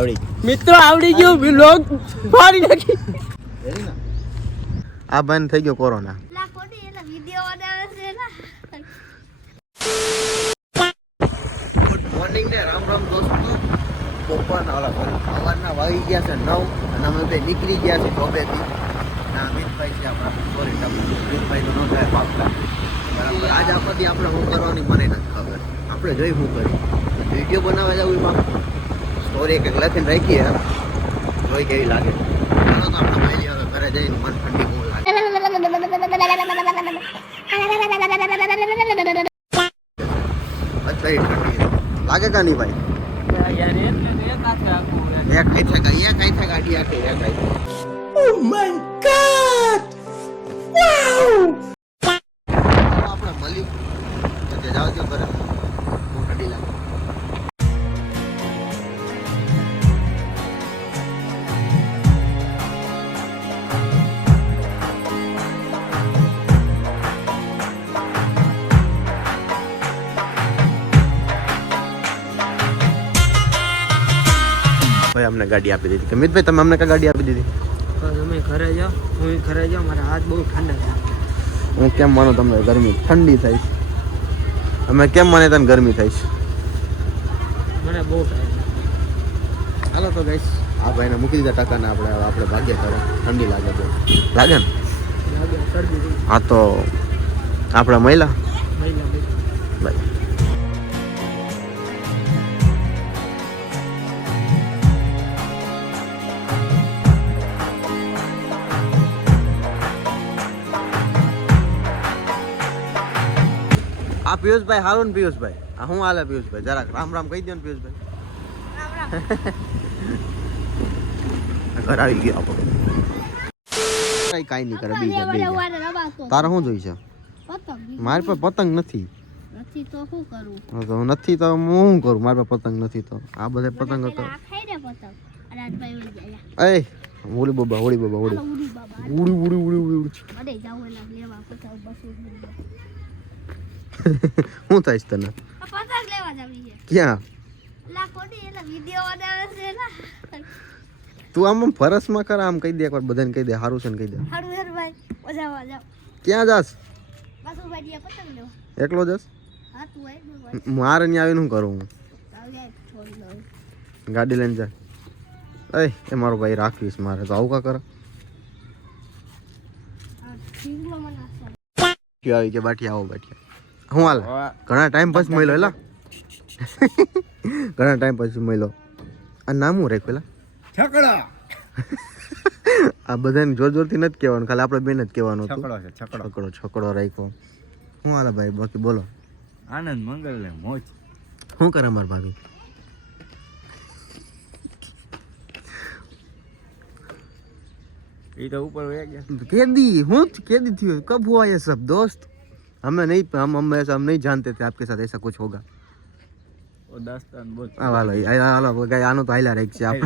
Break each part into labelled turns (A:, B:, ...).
A: મિત્રો આવડી ગયું વ્લોગ ફાડી નાખી.
B: આ બંધ થઈ ગયો કોરોના. ગુડ મોર્નિંગ ને રામ રામ દોસ્તો. બપોરના ઓલા સવારના વાગી ગયા છે નવ અને અમે બે નીકળી ગયા છે જોબેથી ના અમિતભાઈ છે આપણા. સોરી અમિતભાઈ તો ન થાય બરાબર આજ આપણાથી આપણે શું કરવાની મને નથી ખબર. આપણે જોઈ શું કરી વીડિયો બનાવવા જવું એમાં? સ્ટોરી કંઈક લખીને રાખીએ જોઈ કેવી લાગે. ચાલો તો આપણે માહિતી હવે ઘરે જઈને મન ઠંડી બહુ લાગે. અત્યારે ઠંડી લાગે કા નહીં ભાઈ? આપણે એટલે જાવ છો હાથે અમને ગાડી આપી દીધી. કમિતભાઈ તમે અમને કઈ ગાડી આપી દીધી?
A: તમે ઘરે જાઓ. હું ઘરે જાઉં. મારા હાથ બહુ ઠંડા
B: હું કેમ માનું તમને ગરમી ઠંડી થાય છે. અમે કેમ માને તને ગરમી થાય છે?
A: મને બહુ
B: હાલો તો ગઈશ આ ભાઈને મૂકી દીધા ટકાને આપણે આપણે ભાગ્ય કરો ઠંડી લાગે તો લાગે ને? હા તો આપણે મહિલા.
A: મહિલા
B: આ પિયુષભાઈ હાલો ને પિયુષભાઈ. આ હું હાલે પિયુષભાઈ? જરાક રામ રામ કહી દો ને પિયુષભાઈ. ઘર આવી ગયો આપણે. કઈ કાંઈ નહીં કરે બીજા બે તારે શું જોઈશે? મારી પાસે પતંગ નથી.
C: નથી તો શું કરું?
B: તો નથી તો હું શું કરું? મારી પાસે પતંગ નથી તો. આ બધા પતંગ હતો. એ હોળી બાબા હોળી બાબા હોળી.
C: ઉડી
B: ઉડી ઉડી ઉડી ઉડી ઉડી
C: મને જાવું એલા લેવા પતંગ બસ
B: શું થાય છે તને? ક્યાં? તું આમ આમ ફરસમાં કર આમ કહી દે એકવાર બધાને કહી દે સારું છે ને કહી દે. ક્યાં જાસ? એકલો જાસ?
C: હા હું
B: મારે ત્યાં આવીને શું કરું હું? ગાડી લઈને જા. એ એ મારો ભાઈ રાખવીશ મારે તો આવું કા કરે? આવી કે બાટી આવો બાઠી હું હાલ? ઘણા ટાઈમ પછી મળ્યો એલા ઘણા ટાઈમ પછી મળ્યો. આ નામ હું રાખ્યું
A: છકડા.
B: આ બધાને જોર જોરથી નથી કહેવાનું ખાલી આપણે બેન જ કહેવાનું
A: છકડો છે છકડો.
B: છકડો રાખ્યો. હું હાલ ભાઈ બાકી બોલો.
A: આનંદ મંગલ ને મોજ.
B: શું કરે મારા ભાભી?
A: એ તો ઉપર
B: કેદી હું કેદી થયો કબ હુઆ યે સબ દોસ્ત? हमें नहीं हम हम ऐसा हम नहीं जानते थे आपके साथ ऐसा कुछ होगा
A: ઓ દાસ્તાન બોલ
B: આ વાલો આ વાલો ગાય આનો તો હાઈલા રેક છે આપ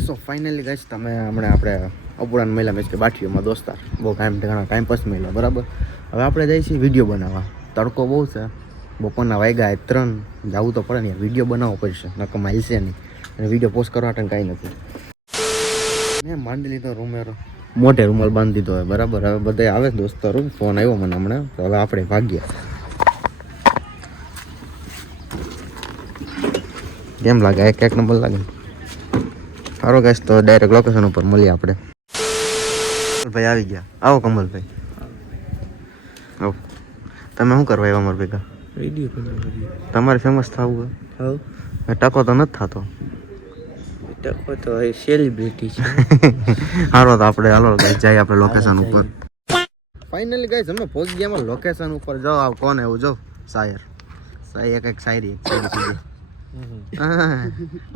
B: સો ફાઇનલી ગાઈસ તમે હમણાં આપણે અપુરાન મહિલા મેચ કે બાઠીઓમાં દોસ્તાર બહુ ટાઈમ ઘણા ટાઈમ પાસ મળ્યો બરાબર હવે આપણે જઈએ છીએ વિડીયો બનાવવા તડકો બહુ છે બપોરના વાગ્યા ત્રણ જવું તો પડે ને વિડીયો બનાવવો પડશે નકર માલશે નહીં અને વિડીયો પોસ્ટ કરવા માટે કાંઈ નથી મેં માંડી લીધો રૂમેરો મોટે રૂમાલ બાંધી દીધો હોય બરાબર? હવે બધા આવે દોસ્તો રૂમ ફોન આવ્યો મને હમણાં. તો હવે આપણે ભાગ્યા કેમ લાગે? એક એક નંબર લાગે સારો ગેસ તો ડાયરેક્ટ લોકેશન ઉપર મળીએ આપણે. ભાઈ આવી ગયા. આવો કમલભાઈ. આવો. તમે શું કરવા આવ્યા મારા ભેગા તમારે ફેમસ થવું હોય? ટકો તો નથી થતો.
A: ટકો તો એ સેલિબ્રિટી છે.
B: હારો તો આપણે હાલો ગાઈસ જઈએ આપણે લોકેશન ઉપર. ફાઇનલી ગાઈસ અમે પહોંચી ગયા લોકેશન ઉપર. જાઓ આવ કોણ એવું? જો શાયર શાયર એક એક શાયરી એક શાયરી સુધી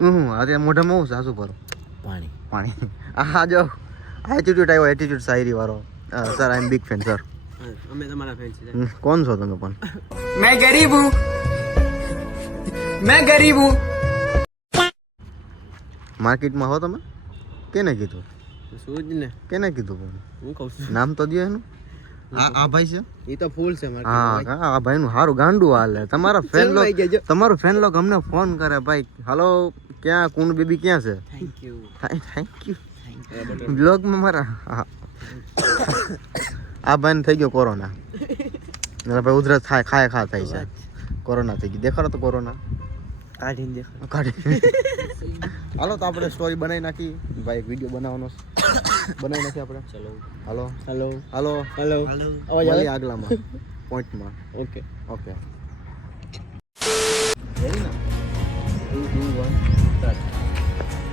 B: હું અરે મોઢામાં હું સાસુ ભરો.
A: પાણી.
B: પાણી. આ જો એટીટ્યુડ આવ્યો એટીટ્યુડ શાયરી વાળો. Sir I am big fan sir
A: અમે તમારા ફેન છીએ
B: કોણ છો તમે પણ?
A: મેં ગરીબ હું. મેં ગરીબ હું.
B: માર્કેટમાં હો તમે? કેને કીધું?
A: શું ને
B: કેને કીધું પણ
A: હું કહું છું.
B: નામ તો દે એનું. આ આ ભાઈ છે?
A: એ તો ફૂલ છે
B: હા આ ભાઈનું સારું ગાંડું હાલે. તમારા ફ્રેન્ડ
A: ગયા
B: તમારો ફ્રેન્ડ અમને ફોન કરે ભાઈ હાલો ક્યાં? કુન બેબી ક્યાં છે?
A: થેન્ક યુ
B: થેન્ક યુ બ્લોગમાં મારા. આ ભાઈને થઈ ગયો કોરોના. ભાઈ ઉધરસ થાય ખાય ખા થાય છે. કોરોના થઈ ગયો. દેખાડો તો કોરોના.
A: કાઢીને દેખાડ.
B: કાઢી હાલો તો આપણે સ્ટોરી બનાવી નાખી ભાઈ વિડીયો બનાવવાનો છે. બનાવી નાખી આપણે
A: ચલો
B: હાલો
A: હેલો
B: હાલો
A: હેલો હેલો અવાજ
B: મળીએ
A: આવે
B: આગલામાં પોઈન્ટમાં
A: ઓકે
B: ઓકે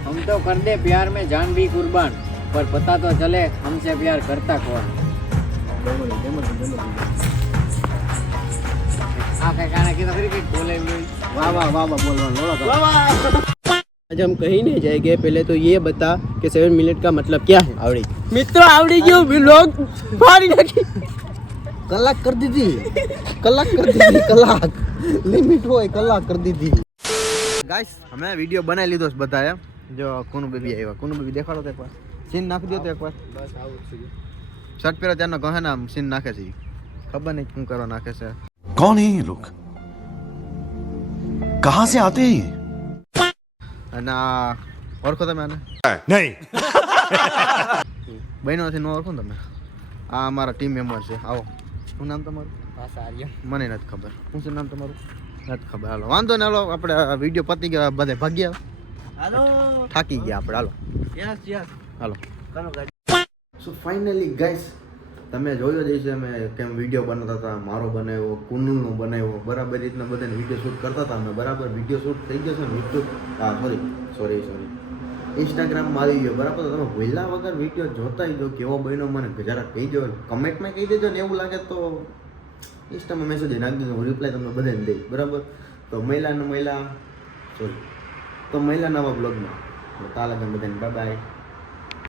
D: हम तो कर दे प्यार में जान भी कुर्बान पर पता तो चले हमसे प्यार करता कौन આ કઈ ગાના કીધા ખરી કઈ બોલે
B: વાહ વાહ વાહ વાહ બોલવાનું બોલો તો.
A: आज हम कहीं नहीं जाएंगे पहले तो ये बता कि सेवन मिनट का मतलब क्या है
B: આવડી
A: मित्रों आवड़ी गयो व्लॉग फाड़ी नाखी
B: કલાક કરી દીધી કલાક કરી દીધી કલાક લિમિટ હોય કલાક કરી દીધી ગાઈસ અમે વિડીયો બનાવી લીધો છે બધાએ જો કોનું બેબી આવ્યા કોનું બેબી દેખાડો તો એકવાર સીન નાખી દો તો એકવાર
A: बस आउट से
B: શર્ટ પહેરો ત્યારનો કહે ને આમ સીન નાખે છે ઈ. ખબર નહીં શું કરવા નાખે છે
E: कौन है ये लोग कहां से आते हैं ये
B: અને આ ઓળખો તમે આને? નહીં. બહેનોથી ન ઓળખો ને તમે? આ અમારા ટીમ મેમ્બર છે. આવો. શું નામ તમારું? મને નથી ખબર. શું છે નામ તમારું? નથી ખબર. હાલો વાંધો ને હાલો આપણે વીડિયો પતી ગયા બધે ભાગ્યા.
A: હાલો.
B: થાકી ગયા આપણે.
A: Hello.
B: Yes
A: yes. Hello.
B: So finally guys તમે જોયો જ અમે કેમ વીડિયો બનાવતા હતા, મારો બનાવ્યો કુનુલનો બનાવ્યો, બરાબર રીતના બધાને વીડિયો શૂટ કરતા હતા અમે, બરાબર? વીડિયો શૂટ થઈ ગયો છે ને યુટ્યુબ હા સોરી સોરી સોરી ઇન્સ્ટાગ્રામમાં આવી ગયો, બરાબર? તમે વહેલા વગર વીડિયો જોતા જ કેવો બન્યો મને જરાક કહી દો કમેન્ટમાં કહી દેજો ને, એવું લાગે તો ઇન્સ્ટામાં મેસેજ નાખી દેજો રિપ્લાય તમને બધાને દઈશ, બરાબર? તો મહિલા ને મહિલા સોરી તો મહિલા નવા બ્લોગમાં તો તા લગન બધાને બાય બાય